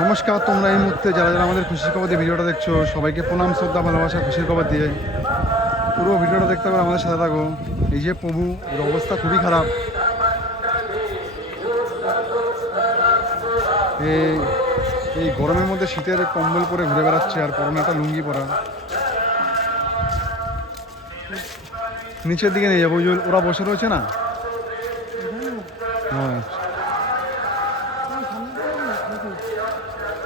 নমস্কার, তোমরা এই মুহূর্তে যারা যারা আমাদের খুশির খবর দিয়ে ভিডিওটা দেখছ, সবাইকে প্রণাম, শ্রদ্ধা, ভালোবাসা, খুশির খবর দিয়ে। পুরো ভিডিওটা দেখতে পারো আমাদের সাথে থাকো। এই যে প্রভু, এর অবস্থা খুবই খারাপ। এই এই গরমের মধ্যে শীতের কম্বল পরে ঘুরে বেড়াচ্ছে আর পরনে একটা লুঙ্গি পরা। নিচের দিকে নিয়ে যাব ওরা বসে রয়েছে না হ্যাঁ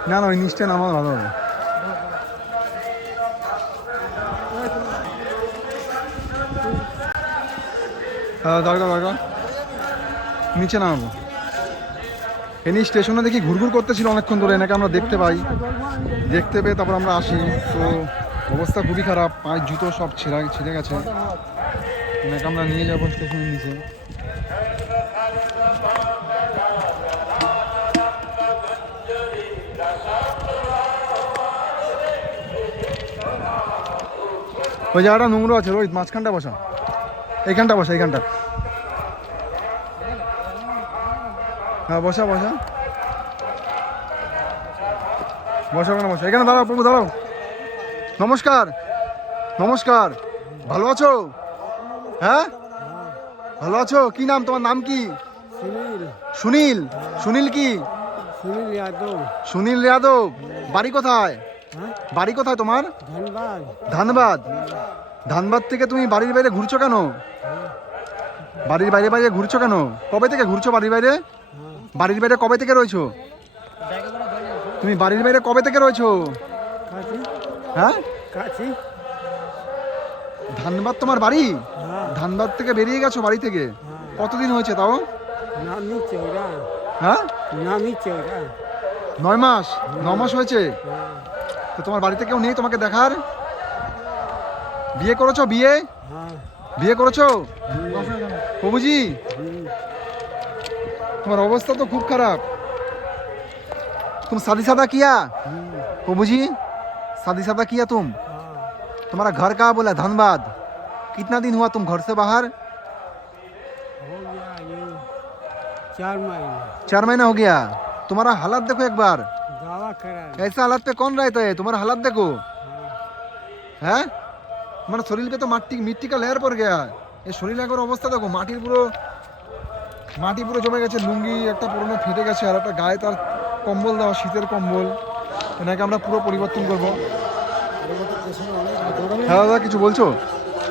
না না, ওই নিচটা নামা ভালো হবে দরকার দরকার নিচে নামাবো। এনি স্টেশনে দেখি ঘুরঘুর করতেছিল অনেকক্ষণ ধরে, এনাকে আমরা দেখতে পাই। দেখতে পেয়ে তারপর আমরা আসি। তো অবস্থা খুবই খারাপ, পায়ের জুতো সব ছেঁড়া, ছিঁড়ে গেছে। এনাকে আমরা নিয়ে যাব স্টেশনের নিচে। ওই জায়গাটা নোংরা আছে রোহিত মাঝখানটা বসা। এইখানটা বসা এইখানটা। হ্যাঁ বসা বসা। বসা ওখানে বসা? এখানে দাঁড়াও প্রভু দাঁড়াও। নমস্কার নমস্কার। ভালো আছো? হ্যাঁ? ভালো আছো? কি নাম? তোমার নাম কি? সুনীল। সুনীল সুনীল কি? সুনীল যাদব। সুনীল যাদব বাড়ি কোথায়? হ্যাঁ? বাড়ি কোথায় তোমার? ধনবাদ। ধানবাদ। ধানবাদ থেকে তুমি বাড়ির বাইরে ঘুরছো কেন? বাড়ির বাইরে বাইরে ঘুরছো কেন? কবে থেকে ঘুরছো বাড়ির বাইরে? বাড়ির বাইরে কবে থেকে রয়েছো? তুমি বাড়ির বাইরে কবে থেকে রয়েছো? হ্যাঁ? ধানবাদ তোমার বাড়ি? হ্যাঁ। ধানবাদ থেকে বেরিয়ে গেছো বাড়ি থেকে? কতদিন হয়েছে তাও? হ্যাঁ নামি চৌরা নয় মাস ন মাস হয়েছে হ্যাঁ তো তোমার বাড়িতে কেউ নেই তোমাকে দেখার বিয়ে করেছো বিয়ে হ্যাঁ বিয়ে করেছো প্রভুজি হুম, তোমার অবস্থা তো খুব খারাপ तुम शादी सादा किया হুম, प्रभु जी शादी सादा किया तुम হ্যাঁ। तुम्हारा घर कहाँ बोला धनबाद कितना दिन हुआ तुम घर से बाहर चार महीने चार महीना हो गया तुम्हारा हालत देखो एक बार दवा करा ऐसा हालत पे कौन रहता है तुम्हारा हालत देखो हाँ है तुम्हारे शरीर पे तो माटी मिट्टी का लेयर पड़ गया এই শরীর একবার অবস্থা দেখো মাটির পুরো মাটি পুরো জমে গেছে লুঙ্গি একটা পুরোনো ফেটে গেছে আর একটা গায়ে তার কম্বল দেওয়া শীতের কম্বল এনাকে আমরা পুরো পরিবর্তন করবো হ্যাঁ দাদা কিছু বলছো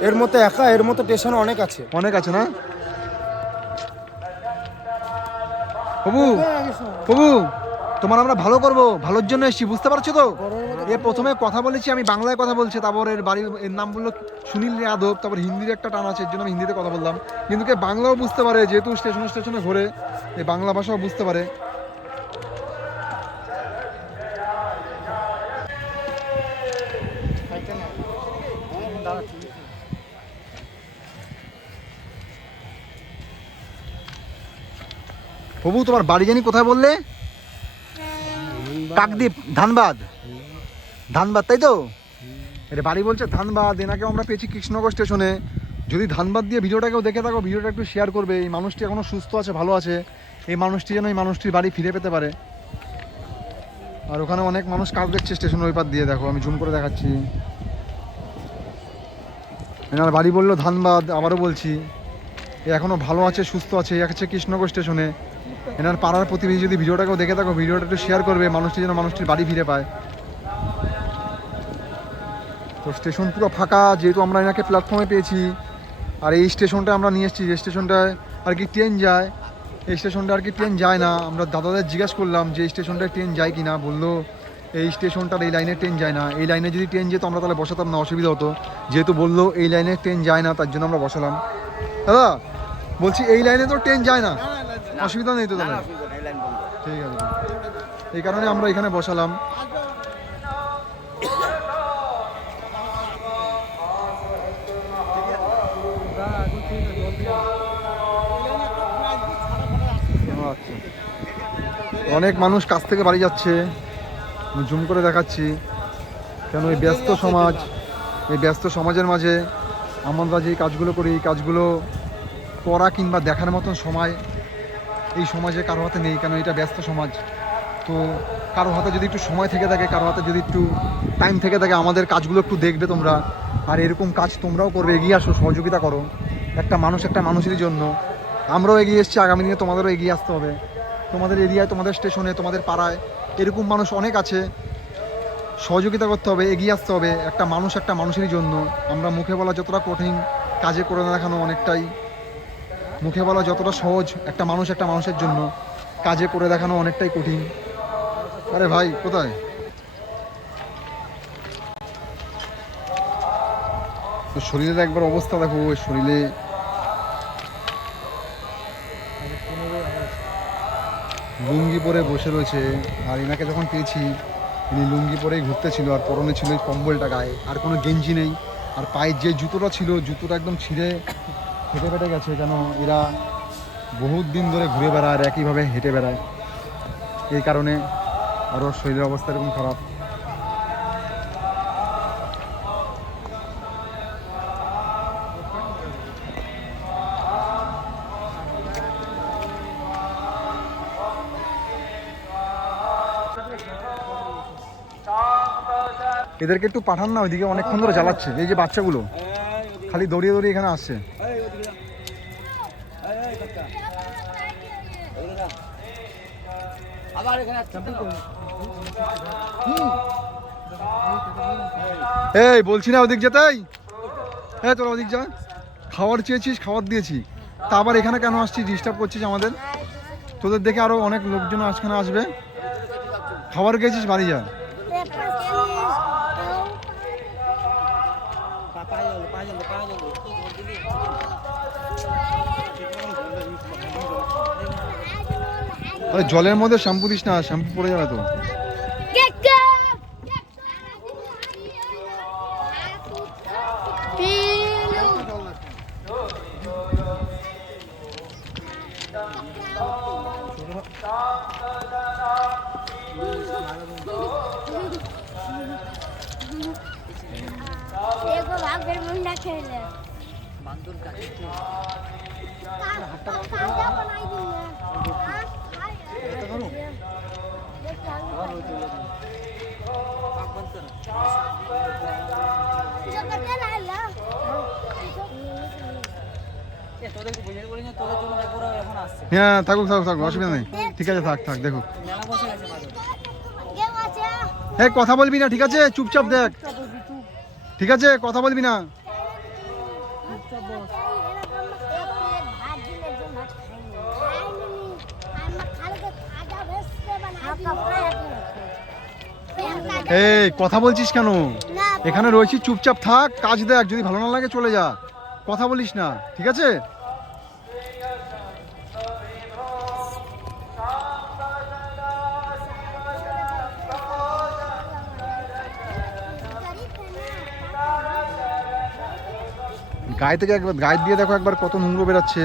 এর মতো একা এর মতো স্টেশন অনেক আছে অনেক আছে না প্রভু প্রভু, তোমার আমরা ভালো করব, ভালোর জন্য এসেছি, বুঝতে পারছ তো? এ প্রথমে কথা বলেছি, আমি বাংলায় কথা বলছি, তারপর এর বাড়ির, এর নাম বলল সুনীল যাদব তারপর হিন্দির একটা টান আছে, এর জন্য আমি হিন্দিতে কথা বললাম। কিন্তু কে বাংলাও বুঝতে পারে, যেহেতু স্টেশনে স্টেশনে ঘোরে এই বাংলা ভাষাও বুঝতে পারে। প্রভু, তোমার বাড়ি জানি কোথায় বললে? কাকদ্বীপ, ধানবাদ। ধানবাদ, তাই তো? এটা বাড়ি বলছে ধানবাদ এনাকে আমরা পেয়েছি কৃষ্ণনগর স্টেশনে। যদি ধানবাদ দিয়ে ভিডিওটা কেউ দেখে থাকো, ভিডিওটা একটু শেয়ার করবে। এই মানুষটি এখনও সুস্থ আছে, ভালো আছে। এই মানুষটি যেন এই মানুষটির বাড়ি ফিরে পেতে পারে। আর ওখানে অনেক মানুষ কাজ দেখছে স্টেশন ওই পার দিয়ে, দেখো, আমি জুম করে দেখাচ্ছি। এনার বাড়ি বলল ধানবাদ, আবারও বলছি। এ এখনও ভালো আছে, সুস্থ আছে আছে কৃষ্ণনগর স্টেশনে। এনার পাড়ার প্রতিবেশী যদি ভিডিওটাকেও দেখে থাকো, ভিডিওটা একটু শেয়ার করবে, মানুষটি যেন মানুষটির বাড়ি ফিরে পায়। তো স্টেশন পুরো ফাঁকা, যেহেতু আমরা এনাকে প্ল্যাটফর্মে পেয়েছি, আর এই স্টেশনটা আমরা নিয়ে এসেছি, যে স্টেশনটায় আর কি ট্রেন যায়, এই স্টেশনটা আর কি ট্রেন যায় না। আমরা দাদাদের জিজ্ঞাসা করলাম যে স্টেশনটায় ট্রেন যায় কি না বলল, এই স্টেশনটার এই লাইনে ট্রেন যায় না। এই লাইনে যদি ট্রেন যেত, আমরা তাহলে বসাতাম না, অসুবিধা হতো। যেহেতু বলল, এই লাইনে ট্রেন যায় না, তার জন্য আমরা বসালাম। দাদা, বলছি এই লাইনে তো ট্রেন যায় না। অসুবিধা নেই তো তাহলে? ঠিক আছে এই কারণে আমরা এখানে বসালাম। আচ্ছা। অনেক মানুষ কাছ থেকে বাড়ি যাচ্ছে। জুম করে দেখাচ্ছি। কেন এই ব্যস্ত সমাজ এই ব্যস্ত সমাজের মাঝে আমরা যে কাজগুলো করি এই কাজগুলো করা কিংবা দেখার মতন সময় এই সমাজে কারও হাতে নেই কেন? এটা ব্যস্ত সমাজ। তো কারও হাতে যদি একটু সময় থেকে থাকে, কারও হাতে যদি একটু টাইম থেকে থাকে, আমাদের কাজগুলো একটু দেখবে তোমরা। আর এরকম কাজ তোমরাও করবে, এগিয়ে আসো, সহযোগিতা করো। একটা মানুষ একটা মানুষেরই জন্য। আমরাও এগিয়ে এসেছি, আগামী দিনে তোমাদেরও এগিয়ে আসতে হবে। তোমাদের এরিয়ায়, তোমাদের স্টেশনে, তোমাদের পাড়ায় এরকম মানুষ অনেক আছে। সহযোগিতা করতে হবে, এগিয়ে আসতে হবে। একটা মানুষ একটা মানুষেরই জন্য। আমরা মুখে বলা যতটা কঠিন কাজে করে না দেখানো অনেকটাই মুখে বলা যতটা সহজ, একটা মানুষ একটা মানুষের জন্য। কাজে করে দেখানো অনেকটাই কঠিন। আরে ভাই, কোথায়? তো শরীরের একবার অবস্থা দেখো, ওই শরীরে। লুঙ্গি পরে বসে রয়েছে। আর এনাকে যখন পেয়েছি ইনি লুঙ্গি পরেই ঘুরতে ছিল, আর পরনে ছিল কম্বলটা গায়ে। আর কোনো গেঞ্জি নেই। আর পায়ের যে জুতোটা ছিল, জুতোটা একদম ছিঁড়ে ফেটে ফেটে গেছে কেন এরা বহুত দিন ধরে ঘুরে বেড়ায় আর একইভাবে হেঁটে বেড়ায়। এই কারণে আরও শরীরের অবস্থা এরকম খারাপ। এদেরকে একটু পাঠান না, ওইদিকে অনেকক্ষণ ধরে জ্বালাচ্ছে। এই যে বাচ্চাগুলো, খালি দৌড়িয়ে দৌড়িয়ে এখানে আসছে। এই, বলছি না ওদিক যেতেই হ্যাঁ তোরা ওদিক যা। খাবার চেয়েছিস, খাবার দিয়েছি। তা আবার এখানে কেন আসছিস? ডিস্টার্ব করছিস আমাদের। তোদের দেখে আরও অনেক লোকজন আজখানে আসবে। খাবার খেয়েছিস? বাড়ি যা। জলের মধ্যে শ্যাম্পু দিস না শ্যাম্পু পড়ে যাবে তো। খেলে হ্যাঁ থাকুক থাকুক থাকুক অসুবিধা নেই। ঠিক আছে থাক থাক দেখো হ্যাঁ কথা বলবি না ঠিক আছে? চুপচাপ দেখ। ঠিক আছে কথা বলবি না। এই কথা বলছিস কেন? এখানে রয়েছি চুপচাপ থাক কাজ দেখ যদি ভালো না লাগে চলে যা। কথা বলিস না ঠিক আছে? গায়ে থেকে একবার গায়ে দিয়ে দেখো একবার কত নোংরো বেরাচ্ছে।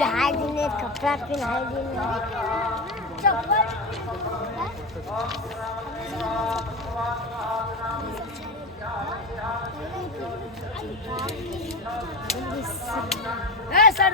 कपड़ा पिन्हाई दिले चप्पल ए सर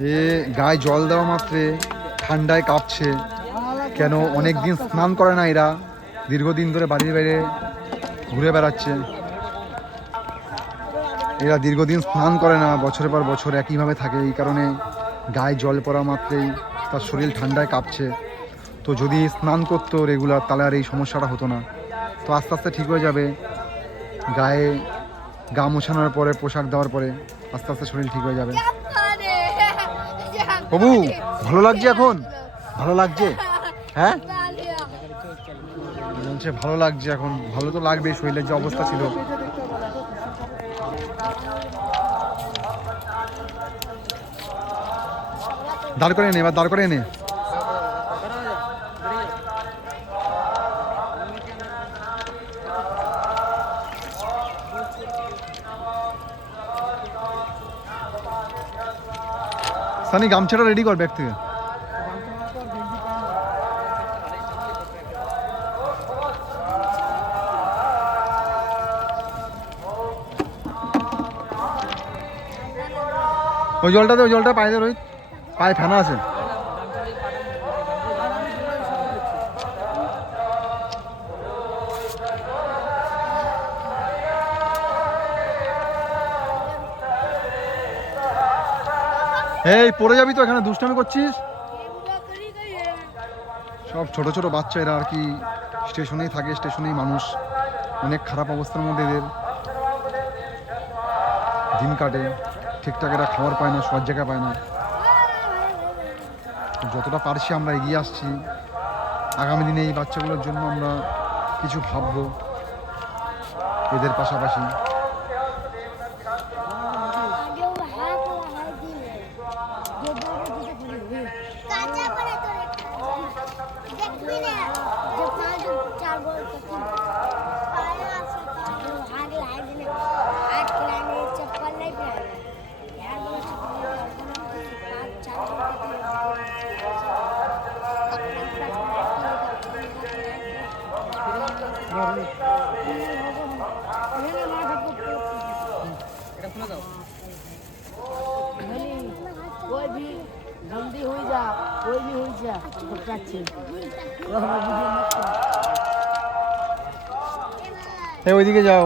এ গায়ে জল দেওয়া মাত্রে ঠান্ডায় কাঁপছে। কেন অনেক দিন স্নান করে না এরা? দীর্ঘদিন ধরে বাড়ির বাইরে ঘুরে বেড়াচ্ছে। এরা দীর্ঘদিন স্নান করে না, বছরের পর বছর একইভাবে থাকে। এই কারণে গায়ে জল পড়া মাত্রেই তার শরীর ঠান্ডায় কাঁপছে। তো যদি স্নান করতো রেগুলার, তাহলে আর এই সমস্যাটা হতো না। তো আস্তে আস্তে ঠিক হয়ে যাবে। গায়ে গা মোছানোর পরে, পোশাক দেওয়ার পরে আস্তে আস্তে শরীর ঠিক হয়ে যাবে। বাবু, ভালো লাগছে এখন? ভালো লাগছে? হ্যাঁ? বলছে ভালো লাগছে এখন। ভালো তো লাগবে শরীরের যে অবস্থা ছিল। দাঁড় করে নে, এবার দাঁড় করে নে। সানি, গামছাটা রেডি কর ব্যাগ থেকে। ওই জলটা দে, ওই জলটা পায়ে দে রোহিত। পায়ে ফেনা আছে। এই, পড়ে যাবি তো এখানে, দুষ্টামি করছিস? সব ছোট ছোট বাচ্চা এরা আর কি, স্টেশনেই থাকে, স্টেশনেই মানুষ। অনেক খারাপ অবস্থার মধ্যে এদের। দিন কাটে, ঠিকঠাক এরা খাবার পায় না সব জায়গা পায় না। যতটা পারছি আমরা এগিয়ে আসছি। আগামী দিনে এই বাচ্চাগুলোর জন্য আমরা কিছু ভাববো। এদের পাশাপাশি। जल्दी हो जा कोई भी हो जा पक्का छे तो हम बुझे मत এই ওইদিকে যাও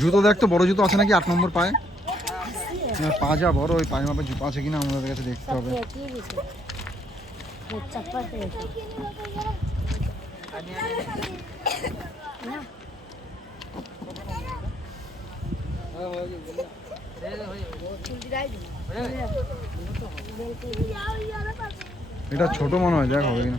জুতো দেখ তো, বড় জুতো আছে নাকি? আট নম্বর পায়ে। পাজা বড়, ওই পায়ে মাপের জুতো আছে কিনা আমাদের কাছে দেখতে হবে। এটা ছোট মনে হয়, দেখ হবে কিনা।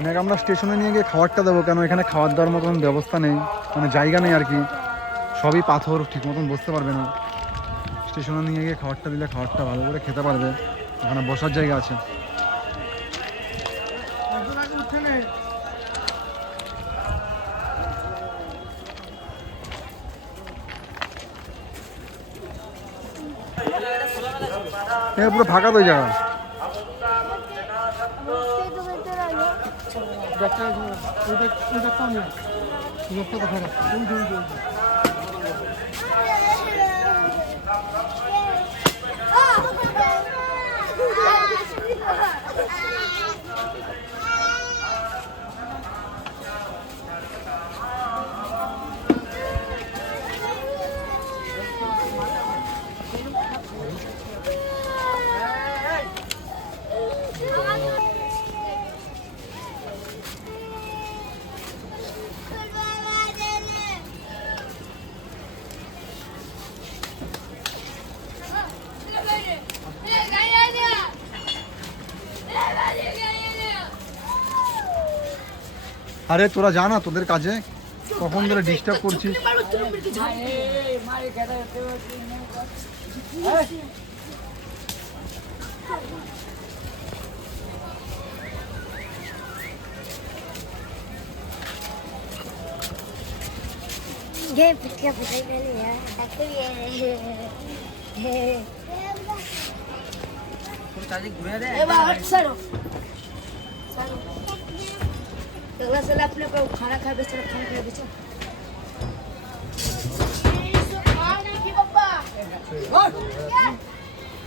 অনেক আমরা স্টেশনে নিয়ে গিয়ে খাবারটা দেবো, কেন এখানে খাওয়ার দেওয়ার মতন ব্যবস্থা নেই মানে জায়গা নেই আর কি। সবই পাথর, ঠিক মতন বসতে পারবে না। স্টেশনে নিয়ে গিয়ে খাবারটা দিলে খাবারটা ভালো করে খেতে পারবে, ওখানে বসার জায়গা আছে। পুরো ফাঁকা তো 몇장에서 500, 500선이야. 이거 써서 받았어. 온도, 온도, 온도. 아, আরে তোরা জানা তোদের কাজে কখন ধরে ডিস্টার্ব করছিস ये पिटके पिटाई मैंने यार डॉक्टर ये এবার হট ছাড়ো ছাড়ো চলো।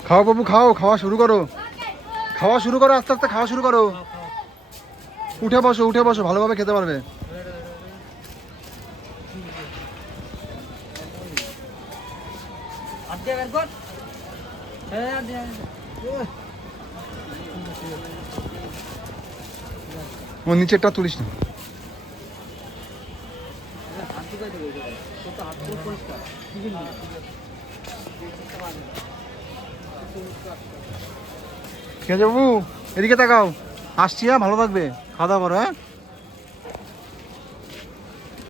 খাও বাবু, খাও, খাওয়া শুরু করো। খাওয়া শুরু করো, আস্তে আস্তে খাওয়া শুরু করো। উঠে বসো উঠে বসো, ভালোভাবে খেতে পারবে। ও নিচেরটা তুলিস না। ঠিক আছে বাবু, এদিকে তাকাও। আসছি হ্যাঁ ভালো থাকবে। খাওয়া দাওয়া করো হ্যাঁ?